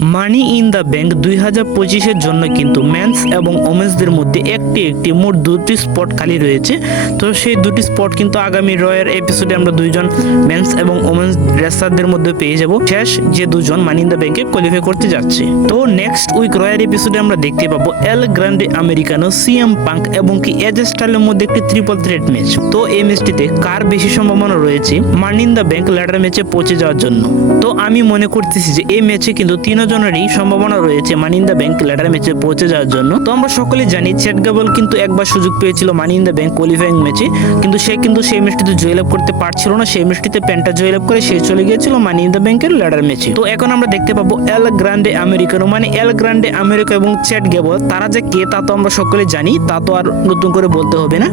Money in the bank 2025-এর জন্য কিন্তু men's এবং ওমেন্সদের মধ্যে একটি মোট দুটি স্পট খালি রয়েছে। তো সেই দুটি স্পট কিন্তু আগামী রয়ের এপিসোডে আমরা দুইজন মেন্স এবং ওমেন্স রেসারদের মধ্যে পেয়ে যাব। শেষ যে দুজন মানি ইন দ্য ব্যাংকে কোয়ালিফাই করতে যাচ্ছে। তো নেক্সট উইক রয়ের এপিসোডে আমরা দেখতে পাবো এল গ্র্যান্ডে আমেরিকানো, সিএম পাঙ্ক এবং কি এজ স্টাইলের মধ্যে একটি ট্রিপল থ্রেট ম্যাচ। তো এই ম্যাচটিতে কার বেশি সম্ভাবনা রয়েছে মানি ইন দ্য ব্যাংক ল্যাডার ম্যাচে পৌঁছে যাওয়ার জন্য? তো আমি মনে করতেছি যে এই ম্যাচে কিন্তু তিনজনেরই সম্ভাবনা রয়েছে মানি ইন দ্য ব্যাংক ল্যাডার ম্যাচে পৌঁছে যাওয়ার জন্য। তো আমরা সকলে জানি চ্যাট গেবল কিন্তু একবার সুযোগ পেয়েছিল মানি ইন দ্য ব্যাংক কোয়ালিফাইং ম্যাচে, কিন্তু সে কিন্তু সেই ম্যাচটিতে জয়লাভ করতে পারছিল না। সেই ম্যাচটিতে প্যান্টা জয়লাভ করে সে চলে গিয়েছিল মানি ইন দ্য ব্যাংকের ল্যাডার ম্যাচে। তো এখন আমরা দেখতে পাবো এল গ্র্যান্ডে আমেরিকানো, মানে এল গ্র্যান্ডে আমেরিকা এবং চ্যাট গেবল তারা যে কে তা তো আমরা সকলে জানি, তা তো আর নতুন করে বলতে হবে না।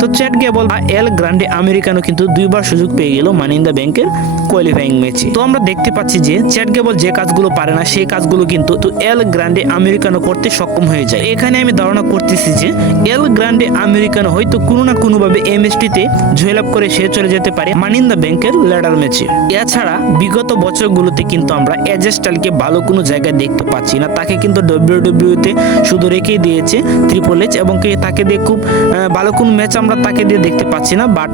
তো চ্যাট গেবল আর এল গ্র্যান্ডে আমেরিকানো কিন্তু দুইবার সুযোগ পেয়ে গেল মানি ইন দ্য ব্যাংকের কোয়ালিফাইং ম্যাচে। তো আমরা দেখতে পাচ্ছি যে চ্যাট গেবল যে কাজগুলো পারে না সেই কাজগুলো কিন্তু এল গ্র্যান্ডে আমেরিকানো করতে সক্ষম হয়ে যায়। এখানে আমি ধারণা করতেছি যে এল গ্র্যান্ডে আমেরিকানো হয়তো কোনো না কোনো ভাবে এই ম্যাচটিতে জয়লাভ করে সে চলে যেতে পারে মানি ইন দ্য ব্যাংকের ল্যাডার ম্যাচে। এছাড়া বিগত বছরগুলোতে কিন্তু আমরা এজ স্টাইলকে ভালো কোনো জায়গায় দেখতে পাচ্ছি না। তাকে কিন্তু WWE-তে শুধু রেখেই দিয়েছে ট্রিপল এইচ, এবং তাকে দিয়ে খুব ভালো কোনো ম্যাচ আমরা তাকে দিয়ে দেখতে পাচ্ছি না। বাট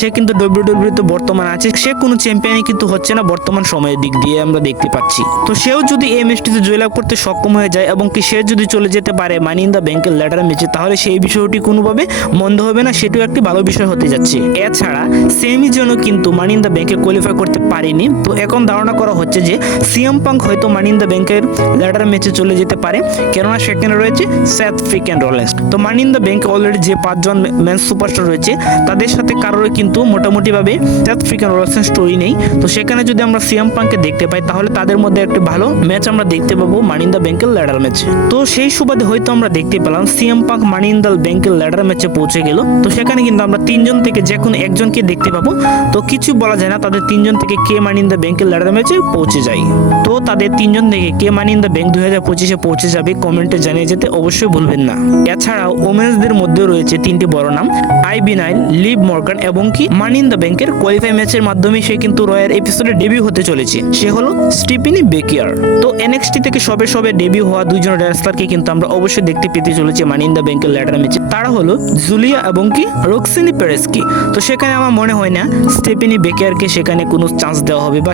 সে কিন্তু WWE-তে বর্তমান আছে, সে কোনো চ্যাম্পিয়নই কিন্তু হচ্ছে না বর্তমান সময়ের দিক দিয়ে আমরা দেখতে পাচ্ছি। তো সেও যদি এই ম্যাচটিতে জয়লাভ করতে সক্ষম হয়ে যায় এবং সে যদি চলে যেতে পারে মানি ইন দ্য ব্যাংকের ল্যাডার ম্যাচে, তাহলে সেই বিষয়টি কোনোভাবে মন্দ হবে না, সেটিও একটি ভালো বিষয় হতে যাচ্ছে। এছাড়া সেমি জনও কিন্তু মানি ইন দ্য ব্যাংকে কোয়ালিফাই করতে পারেনি। তো এখন ধারণা করা হচ্ছে যে সিএম পাঙ্ক হয়তো মানি ইন দ্য ব্যাংকের ল্যাডার ম্যাচে চলে যেতে পারে, কেননা সেখানে রয়েছে সেথ ফ্রিকেন রলিন্স। তো মানি ইন দ্য ব্যাংকে অলরেডি যে 5 জন মেন্স সুপারস্টার রয়েছে তাদের সাথে কারোর কিন্তু মোটামুটিভাবে সেথ ফ্রিকেন রলিন্সের স্টোরি নেই। তো সেখানে যদি আমরা সিএম পাঙ্ককে দেখতে পাই তাহলে তাদের মধ্যে একটি ভালো ম্যাচ আমরা দেখতে পাবো মানি ইন দ্য ব্যাংকের ল্যাডার ম্যাচে। তো সেই সুবাদে হয়তো আমরা দেখতে পেলাম CM punk money in the ব্যাংকের ল্যাডার ম্যাচে পৌঁছে গেল। তো সেখানে কিন্তু আমরা 3 জন থেকে যে কোনো একজনকে দেখতে পাবো। তো কিছু বলা যায় না তাদের 3 জন থেকে কে মানি ইন দ্য ব্যাংকের ল্যাডার ম্যাচে পৌঁছে যায়। তো তাদের 3 জন থেকে কে মানি ইন দ্য ব্যাংক 2025-এ পৌঁছে যাবে কমেন্টে জানিয়ে যেতে অবশ্যই ভুলবেন না। এছাড়াও ওমেন্সদের মধ্যে রয়েছে 3টি বড় নাম, আইবি নাইল, লিভ মর্গান এবং কি মানি ইন দ্য ব্যাংকের কোয়ালিফাই ম্যাচের মাধ্যমে সে কিন্তু রয়্যাল এপিসোডে ডেবিউ হতে চলেছে। সে হলো স্টিফেনি বেকিয়ার। তো NXT থেকে সবে ডেবিউ হওয়া 2 জন রেসলারকে কিন্তু আমরা অবশ্যই দেখতে পেতে চলেছি মানি ইন দ্য ব্যাংকের ল্যাডার ম্যাচে। তারা হলো জুলিয়া এবং কি রক্সিনি পেরেস্কি। তো সেখানে আমার মনে হয় না স্টেফেনি বেকিয়ারকে সেখানে কোনো চান্স দেওয়া হবে বা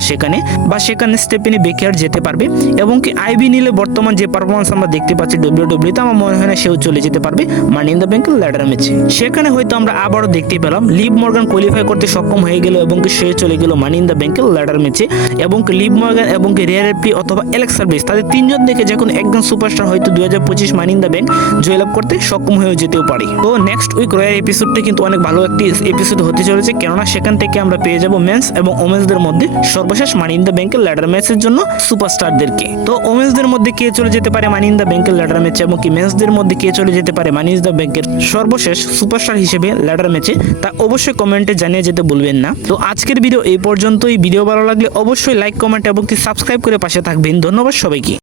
সেখানে স্টেফেনি বেকিয়ার যেতে পারবে। এবং কি আইবি নিলে বর্তমান যে পারফরমেন্স আমরা দেখতে পাচ্ছি WWE-তে, আমার মনে হয় না সেও চলে যেতে পারবে মানি ইন দ্য ব্যাংকের ল্যাডার ম্যাচে। সেখানে হয়তো আমরা আবারও দেখতে পেলাম লিভ মর্গান কোয়ালিফাই করতে সক্ষম হয়ে গেল এবং কি সে চলে গেল মানি ইন দ্য ব্যাংকের ল্যাডার ম্যাচে। এবং কি লিভ মর্গান এবং কি রিয়া রিপ্লি অথবা অ্যালেক্সা ব্লিস তাদের 3 জন থেকে যে কোনো একজন সুপারস্টার হয়তো 2025 মানি ইন দ্য ব্যাংক জয়লাভ করতে সক্ষম হয়ে যেতেও পারে। তো নেক্সট উইক রয়্যাল এপিসোডটি কিন্তু অনেক ভালো একটি এপিসোড হতে চলেছে, কেননা সেখান থেকে আমরা পেয়ে যাব মেন্স এবং ওমেন্সদের মধ্যে সর্বশেষ মানি ইন দ্য ব্যাংকের ল্যাডার ম্যাচের জন্য সুপারস্টারদেরকে। তো ওমেন্সদের মধ্যে কে চলে যেতে পারে মানি ইন দ্য ব্যাংকের ল্যাডার ম্যাচে এবং কি মেন্সদের মধ্যে কে চলে যেতে পারে মানি ইন দ্য ব্যাংকের সর্বশেষ সুপারস্টার হিসেবে ল্যাডার ম্যাচে, তা অবশ্যই কমেন্টে জানিয়ে যেতে ভুলবেন না। তো আজকের ভিডিও এই পর্যন্তই। ভিডিও ভালো লাগলে অবশ্যই লাইক, কমেন্ট এবং কি সাবস্ক্রাইব করে পাশে থাকবেন। ধন্যবাদ সবাইকে।